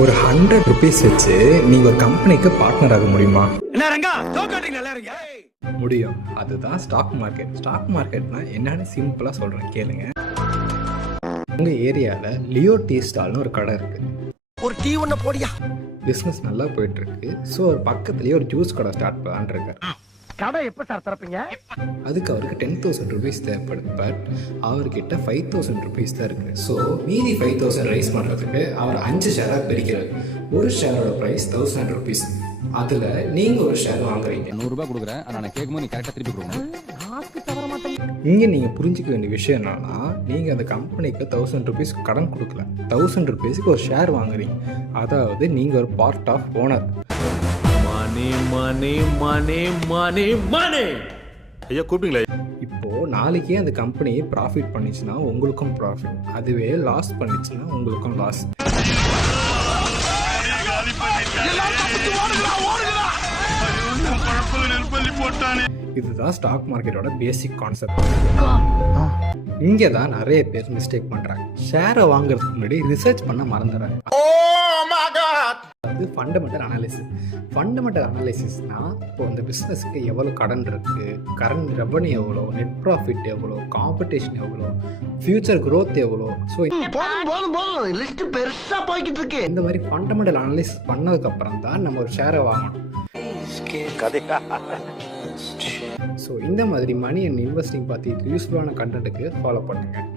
ஒரு 100 ருபீஸ் வச்சு நீங்க ஒரு கம்பெனிக்கு பார்ட்னர் ஆக முடியுமா? முடியும். அதுதான் ஸ்டாக் மார்க்கெட். ஸ்டாக் மார்க்கெட்னா என்னன்னு சிம்பிளா சொல்றேன் கேளுங்க. உங்க ஏரியால லியோ டீ ஸ்டால்னு ஒரு கடை இருக்கு. ஒரு டீ ஒண்ணு போடியா. பிசினஸ் நல்லா போயிட்டு இருக்கு. ஸோ ஒரு பக்கத்துலயே ஒரு ஜூஸ் கடை ஸ்டார்ட் பண்ணலான்னு இருக்காரு. கடை எப்ப சார் திறப்பீங்க? அதுக்கு அவருக்கு 10,000 ருபீஸ் தேவைப்படுது. பட் அவர்கிட்ட 5,000 ருபீஸ் தான் இருக்கு. ஸோ மீதி 5,000 ரைஸ் பண்ணுறதுக்கு அவர் 5 ஷேராக பிரிக்கிறார். ஒரு ஷேரோட ப்ரைஸ் 1,000 ருபீஸ். அதில் நீங்கள் ஒரு ஷேர் வாங்குறீங்க. 100 ரூபாய் கொடுக்குறேன். நான் கேட்கும்போது நீ கரெக்டாக திருப்பி கொடுக்கணும். இங்கே நீங்கள் புரிஞ்சிக்க வேண்டிய விஷயம் என்னன்னா, நீங்கள் அந்த கம்பெனிக்கு 1,000 ருபீஸ் கடன் கொடுக்கல, 1,000 ருபீஸுக்கு ஒரு ஷேர் வாங்குறீங்க. அதாவது நீங்கள் ஒரு பார்ட் ஆஃப் ஓனர். ஐயா கூப்பிட்டீங்களா? இப்போ நாளைக்கே அந்த கம்பெனி ப்ராஃபிட் பண்ணிச்சுன்னா உங்களுக்கும் ப்ராஃபிட், அதுவே லாஸ் பண்ணிச்சுன்னா உங்களுக்கும் லாஸ். இதுதான் ஸ்டாக் மார்க்கெட்டோட பேசிக் கான்செப்ட். இங்கே தான் நிறைய பேர் மிஸ்டேக் பண்ணுறாங்க. ஷேரை வாங்குறதுக்கு முன்னாடி ரிசர்ச் பண்ண மறந்துடுறாங்க. அது ஃபண்டமெண்டல் அனாலிசிஸ். ஃபண்டமெண்டல் அனாலிசிஸ்னால் இப்போ இந்த பிஸ்னஸ்க்கு எவ்வளோ கடன் இருக்குது, கரண்ட் ரெவன்யூ எவ்வளோ, நெட் ப்ராஃபிட் எவ்வளோ, காம்படிஷன் எவ்வளோ, ஃபியூச்சர் க்ரோத் எவ்வளோ. ஸோ லிஸ்ட் பெருசா போய்கிட்டு இருக்கு. இந்த மாதிரி ஃபண்டமெண்டல் அனாலிசிஸ் பண்ணதுக்கப்புறம் தான் நம்ம ஒரு ஷேரை வாங்கணும். ஸோ இந்த மாதிரி மணி அண்ட் இன்வெஸ்டிங் பற்றி யூஸ்ஃபுல்லான கண்டென்ட்டுக்கு ஃபாலோ பண்ணுங்கள்.